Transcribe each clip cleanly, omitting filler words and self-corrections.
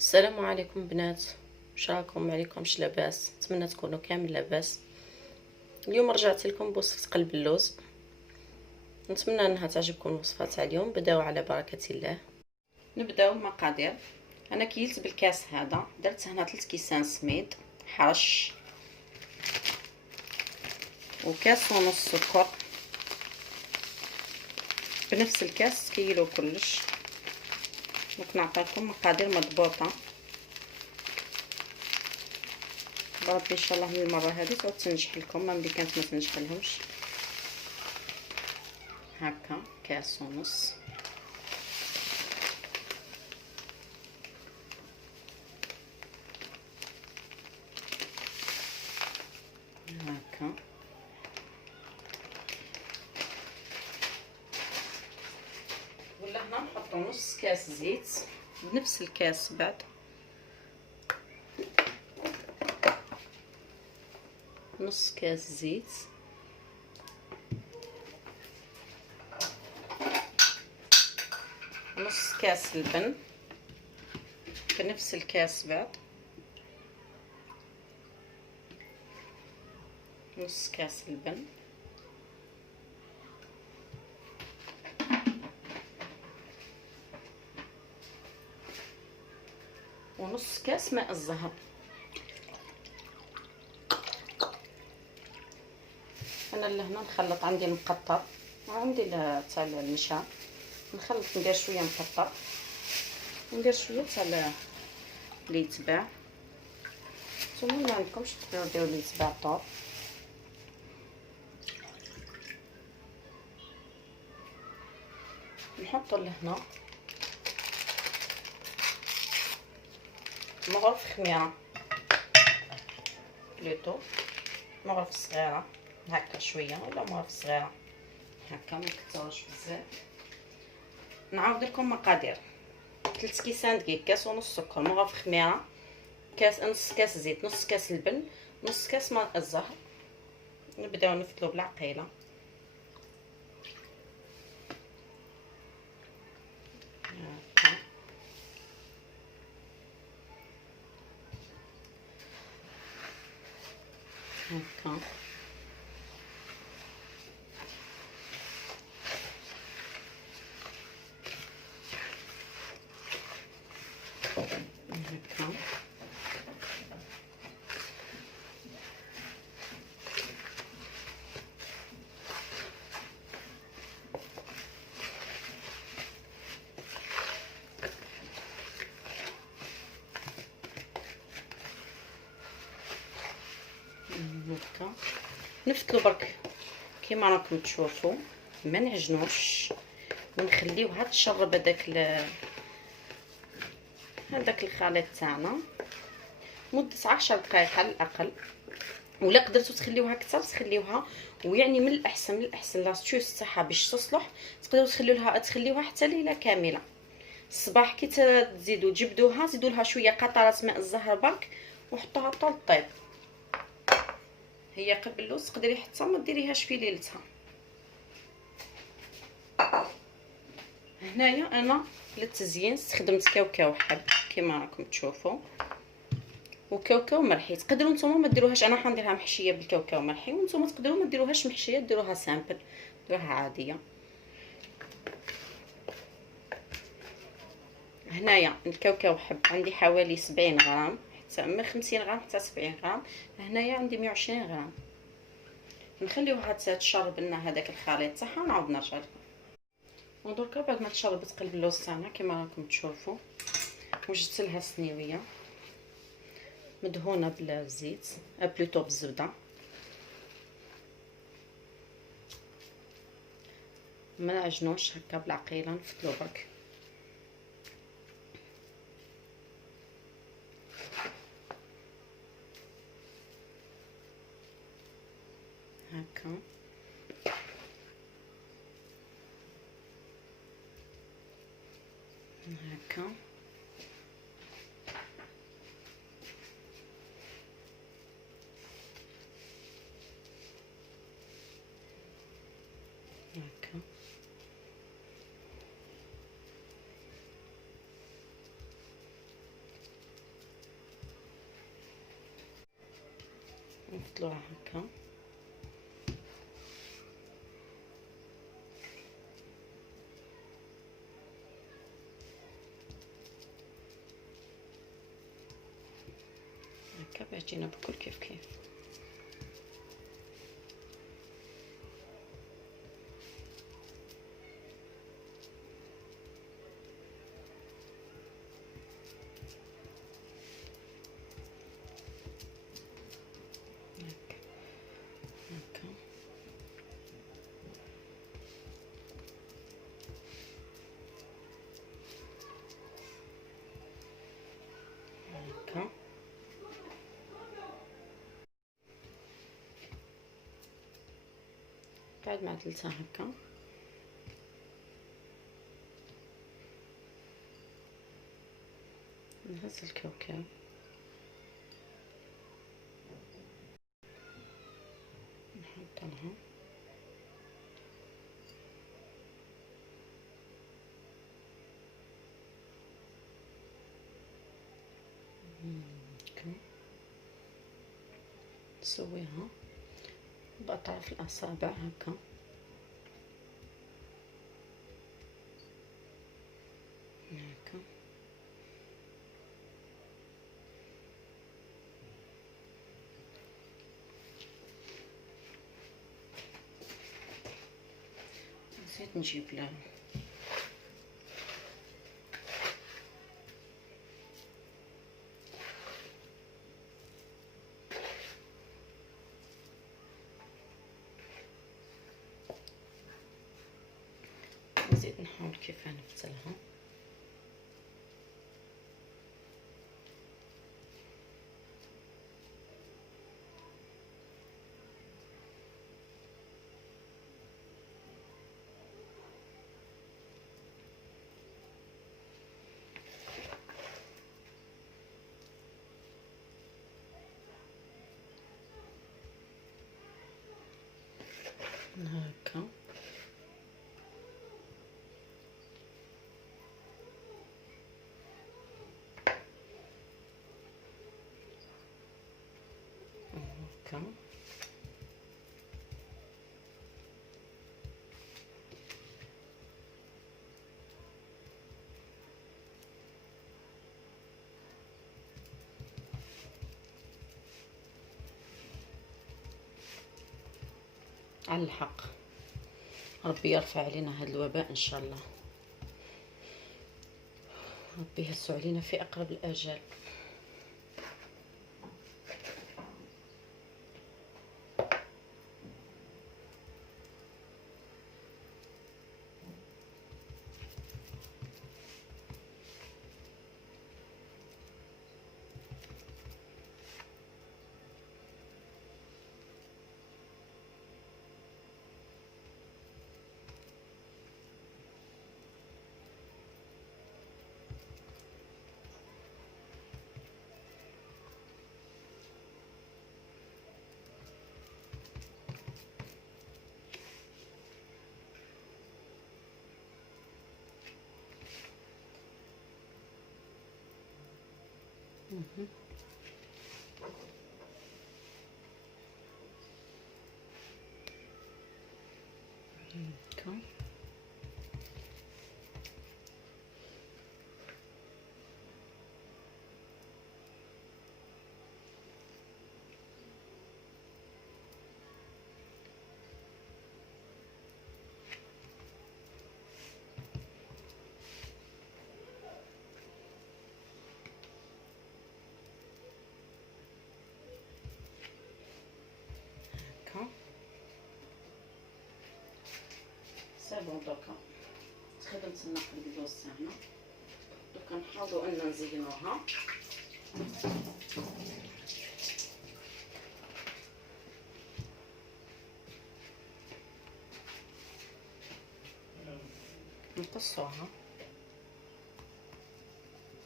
السلام عليكم بنات. شراكم عليكمش لاباس؟ نتمنى تكونوا كامل لاباس. اليوم رجعت لكم بوصفه قلب اللوز. نتمنى انها تعجبكم الوصفه تاع اليوم. بداو على بركه الله. نبداو بمقادير. انا كيلت بالكاس هذا، درت هنا 3 كيسان سميد حرش، وكاس ونص سكر. بنفس الكاس كيلو كلش. دوك نعطيكم مقادير مضبوطه بربي ان شاء الله. من المره هذه تعود تنجح لكم، ما ملي كانت ما تنجح لهمش. هكا كاس ونص. هكا ولا هنا نحطو نص كاس زيت بنفس الكاس. بعد نص كاس زيت، نص كاس لبن بنفس الكاس. بعد نص كاس لبن، ونص كاس ماء الزهر. انا لهنا نخلط، عندي المقطر وعندي تاع النشا. نخلط، ندير شويه مقطر وندير شويه تاع اللي يتباع. نتوما ما عندكمش تقدروا ديروا اللي يتباع طور. نحطوا لهنا مغرف خميره، بلوتو مغرف صغيره هكا شويه، ولا مغرف صغيره هكا، ما كثروش بزاف. نعاود لكم مقادير. 3 كيسان دقيق، كاس ونص سكر، مغرف خميره، كاس نص كاس زيت، نص كاس لبن، نص كاس ماء الزهر. نبداو نفتلو بالعقيله. هكا هكا هكا. نفتلو برك كيما راكم تشوفوا، ما نعجنوش، ونخليوها تشرب هذاك الخليط تاعنا مده 10 دقائق على الاقل. ولا قدرتوا تخليوها اكثر تخليوها، ويعني من الاحسن لا ستوس تاعها باش تصلح تقدروا تخليوها حتى ليله كامله. الصباح كي تزيدوا تجبدوها، زيدوا لها شويه قطرات ماء الزهر برك وحطوها طول الطيب. هي قلب اللوز تقدري حتى ما ديريهاش في ليلتها. هنايا انا للتزيين استخدمت كاوكاو حب كما راكم تشوفوا، وكاوكاو مرحي. تقدروا نتوما ما ديروهاش، انا حنديرها محشيه بالكاوكاو مرحي، وانتوما تقدروا ما ديروهاش محشيه، ديروها سامبل، ديروها عاديه. هنايا الكاوكاو حب عندي حوالي 70 غرام، حتى من 50 غرام حتى 70 غرام. هنايا عندي 120 غرام. نخليوها تشرب لنا هذاك الخليط تاعها ونعاود نرجع لكم. ودركا بعد ما تشربت قلب اللوز تاعنا كما راكم تشوفوا، وجدت لها صنيويه مدهونه بالزيت، بلوتو بالزبده. ما نعجنوش هكا بالعقيله، نفتلو برك. هكا هكا هكا. نفتلوها هكا. هكا باش تجينا بكل كيف كيف. هكا بعد ما عدلتها هكا نهز الكاوكاو نحط لها هكا، نسويها بأطراف الأصابع هكا. هكا نسيت نجيب لها نزيد نحاول كيف نفتلها. هكا هكا على الحق. ربي يرفع علينا هذا الوباء ان شاء الله، ربي يهسو علينا في اقرب الاجال. هكا هكا صافي. دوكا خدمت النقل بالدوز تاعنا، دوكا نحاولوا ان نزينوها. نقصوها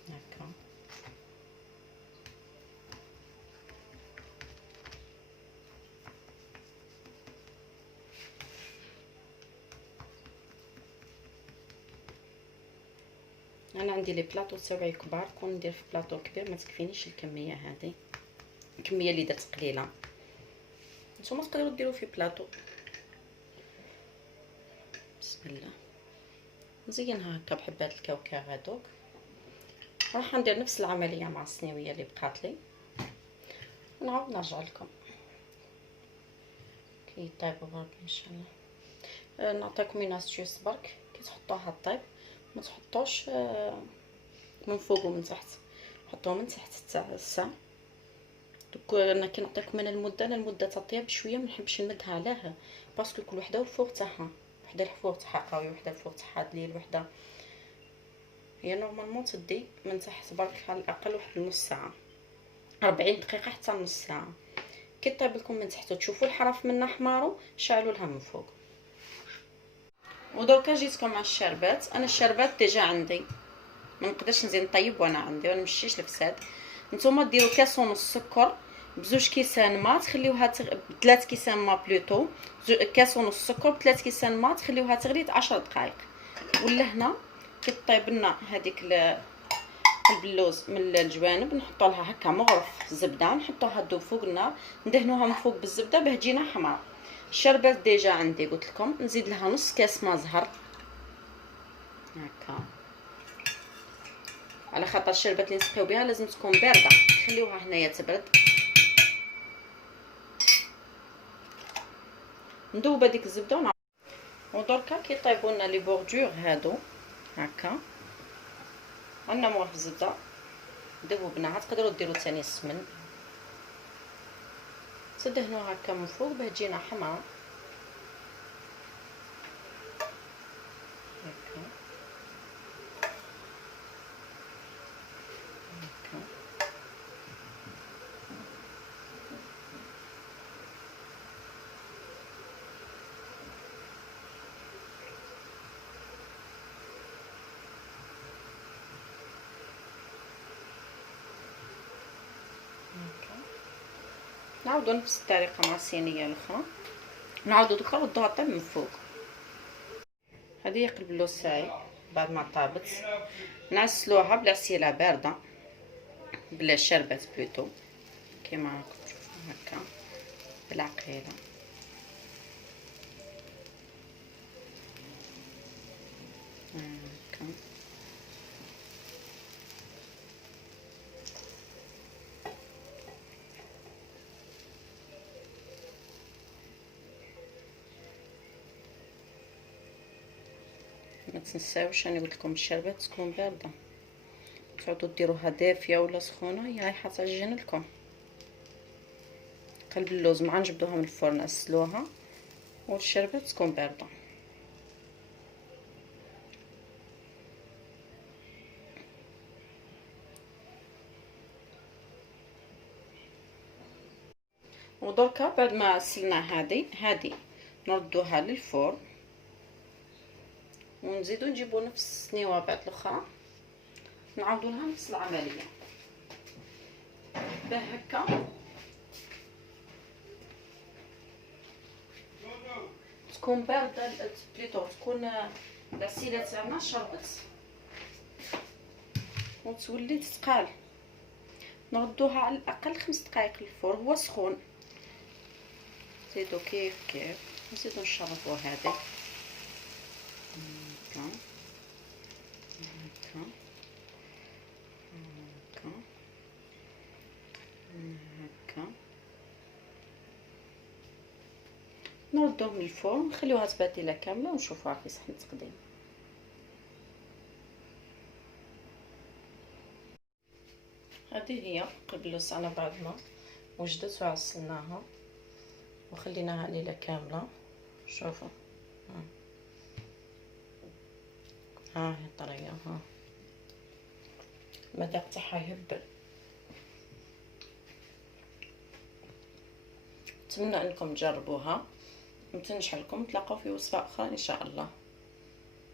هكا. انا عندي لي بلاطو تاوعي كبار، كون ندير في بلاطو كبير ما تكفينيش الكميه هذه، الكميه اللي درت قليله. نتوما تقدروا ديروا في بلاطو. بسم الله. نزينها هكا بحبات الكاوكاو هذوك. راح ندير نفس العمليه مع الصنيويه اللي بقات لي، نعاود نرجع لكم كي يطيبوا برك ان شاء الله. نعطيكم اون استيوس برك، كي تحطوها طيب ما تحطوش من فوق ومن تحت، حطوه من تحت تاع الساعه. دوك انا كي نعطيكم انا المده تاع الطياب شويه، ما نحبش نمدها علاه باسكو كل وحده والفوق تاعها، وحده الفوق تاعها قوي، وحده الفوق تاعها دليل، وحده هي نورمالمون تدي من تحت برك على الاقل واحد نص ساعه، 40 دقيقه حتى نص ساعه. كي طيب لكم من تحت وتشوفوا الحرف من حمارو، شعلوا لها من فوق. ودركا جيتكم مع الشربات. انا الشربات ديجا عندي، ما نقدرش نزيد نطيب وانا عندي وانا مشيش لفساد. نتوما ديروا كاس ونص سكر بزوج كيسان ما، تخليوها بثلاث كيسان ما بلوتو، كاس ونص سكر بثلاث كيسان ما، تخليوها تغلي 10 دقائق. ولا هنا كي طيب لنا هذيك قلب اللوز من الجوانب، نحطوا لها هكا مغرف زبده، نحطوها تذوب فوق النار، ندهنوها من فوق بالزبده باه تجينا حمراء. الشربات ديجا عندي قلت لكم، نزيد لها نص كاس ما زهر هكا، على خاطر الشربات اللي نسقيو بها لازم تكون بارده، خليوها هنايا تبرد. ندوب هذيك الزبده ودركا كي طيبوا لنا لي بوردور هادو هكا، عندنا مغرف الزبده ذوبناها. تقدروا ديروا ثاني السمن، تدهنوها هكا من فوق باه تجينا حمراء هكا هكا. نعاودو نفس الطريقه مع الصينيه الاخرى، نعاودو دوكا نردوها طيب من فوق. هذه هي قلب اللوز تاعي بعد ما طابت، نعسلوها بالعسيله بارده بلا شربات بلوتو كيما راكم تشوفوا هكا بالعقيله هكا. ما تنساوش انا قلت لكم الشربات تكون بارده، تعودوا ديروها دافيه ولا سخونه هي رايحه تعجن لكم. قلب اللوز مع نجبدوها من الفرن نسلوها، والشربات تكون بارده. ودركا بعد ما سلنا هذه نردوها للفرن، ونزيدو نجيبو نفس السنيوه بعد الاخرى نعاودو لها نفس العمليه باه هكا تكون بارده، بليتو تكون العسيله تاعنا شربت وتولي تتقال. نردوها على الاقل 5 دقائق للفرن هو سخون. نزيدو كيف نزيدو نشربو هذه هكا هكا هكا هكا. نردوه من الفرن نخليوها تباتيله كامله ونشوفوها في صحن التقديم. هذه هي قلب اللوز على بعد ما وجدت وعسلناها وخليناها ليله كامله. شوفوا ها هي طريه، ها المذاق تاعها يهبل. نتمنى انكم تجربوها، متنجح لكم. نتلاقاو في وصفه اخرى ان شاء الله.